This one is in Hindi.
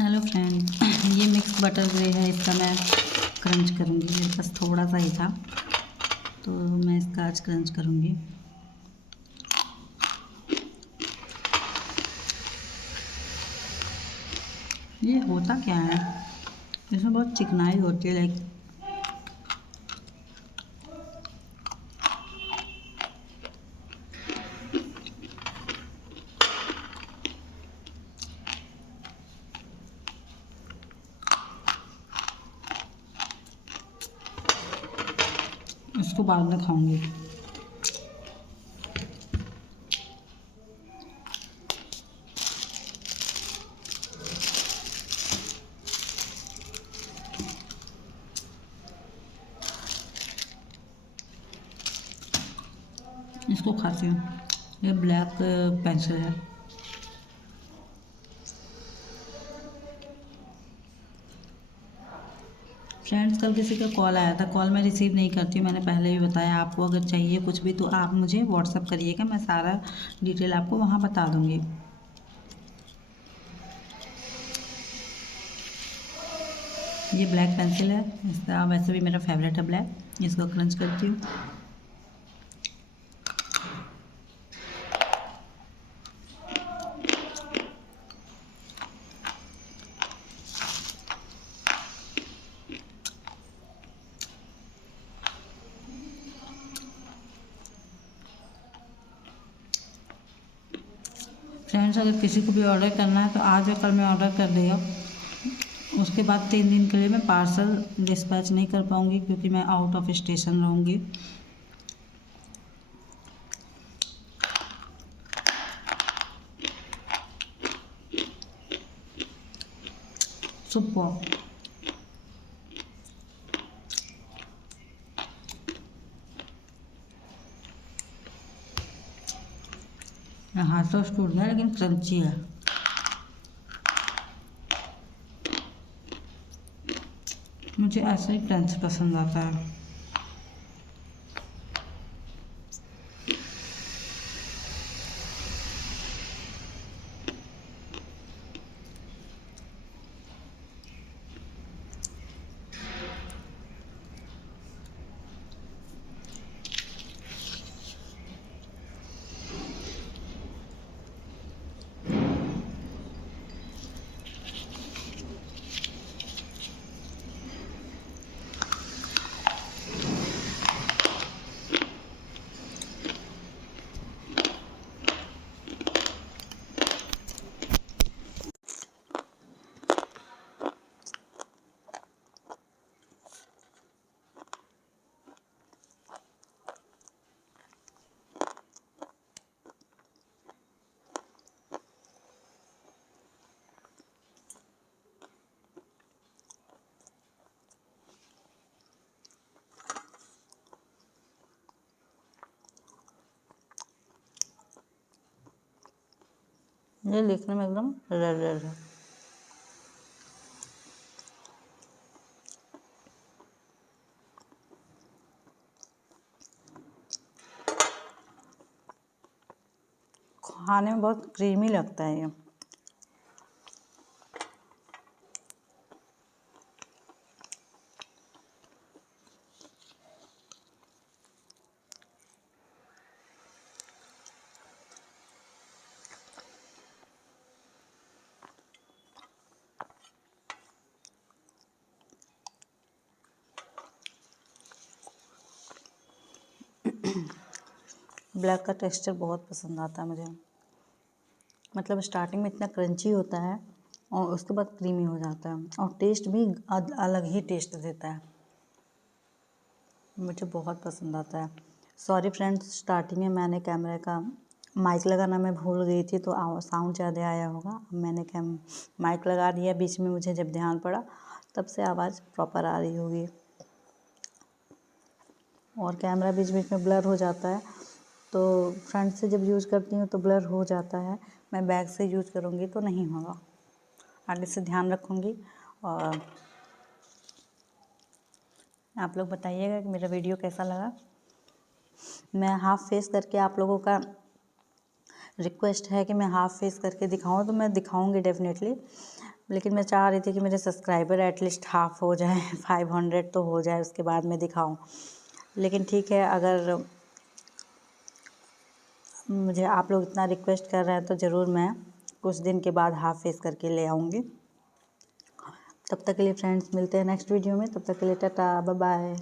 हेलो फ्रेंड, ये मिक्स बटर ग्रे है। इसका मैं क्रंच करूँगी। मेरे पास थोड़ा सा ही था तो मैं इसका आज क्रंच करूँगी। ये होता क्या है, इसमें बहुत चिकनाई होती है। लाइक इसको बाद में खाऊंगी। इसको खाती हूँ। ये ब्लैक पेंसिल है। फ्रेंड्स, कल किसी का कॉल आया था। कॉल मैं रिसीव नहीं करती हूँ, मैंने पहले भी बताया। आपको अगर चाहिए कुछ भी तो आप मुझे व्हाट्सअप करिएगा, मैं सारा डिटेल आपको वहाँ बता दूँगी। ये ब्लैक पेंसिल है, इसका वैसे भी मेरा फेवरेट है ब्लैक। इसको क्रंच करती हूँ। फ्रेंड्स, अगर किसी को भी ऑर्डर करना है तो आज या कल में ऑर्डर कर देगा। उसके बाद 3 दिन के लिए मैं पार्सल डिस्पैच नहीं कर पाऊँगी क्योंकि मैं आउट ऑफ स्टेशन रहूँगी। सुपर। हाथ तो टूट गया लेकिन क्रंची है। मुझे ऐसा ही क्रंच पसंद आता है। ये देखने में एकदम रेड रेड है। खाने में बहुत क्रीमी लगता है ये। ब्लैक का टेक्सचर बहुत पसंद आता है मुझे। मतलब स्टार्टिंग में इतना क्रंची होता है और उसके बाद क्रीमी हो जाता है और टेस्ट भी अलग ही टेस्ट देता है। मुझे बहुत पसंद आता है। सॉरी फ्रेंड्स, स्टार्टिंग में मैंने कैमरे का माइक लगाना मैं भूल गई थी तो साउंड ज़्यादा आया होगा। मैंने माइक लगा दिया बीच में, मुझे जब ध्यान पड़ा तब से आवाज़ प्रॉपर आ रही होगी। और कैमरा बीच बीच में ब्लर हो जाता है तो फ्रंट से जब यूज़ करती हूँ तो ब्लर हो जाता है। मैं बैक से यूज़ करूँगी तो नहीं होगा। आगे से ध्यान रखूँगी। और आप लोग बताइएगा कि मेरा वीडियो कैसा लगा। मैं हाफ़ फेस करके, आप लोगों का रिक्वेस्ट है कि मैं हाफ़ फेस करके दिखाऊं तो मैं दिखाऊंगी डेफिनेटली। लेकिन मैं चाह रही थी कि मेरे सब्सक्राइबर एटलीस्ट हाफ हो जाए 500 तो हो जाए, उसके बाद मैं दिखाऊं। लेकिन ठीक है, अगर मुझे आप लोग इतना रिक्वेस्ट कर रहे हैं तो ज़रूर मैं कुछ दिन के बाद हाफ फेस करके ले आऊँगी। तब तक के लिए फ्रेंड्स मिलते हैं नेक्स्ट वीडियो में। तब तक के लिए टाटा, बाय बाय।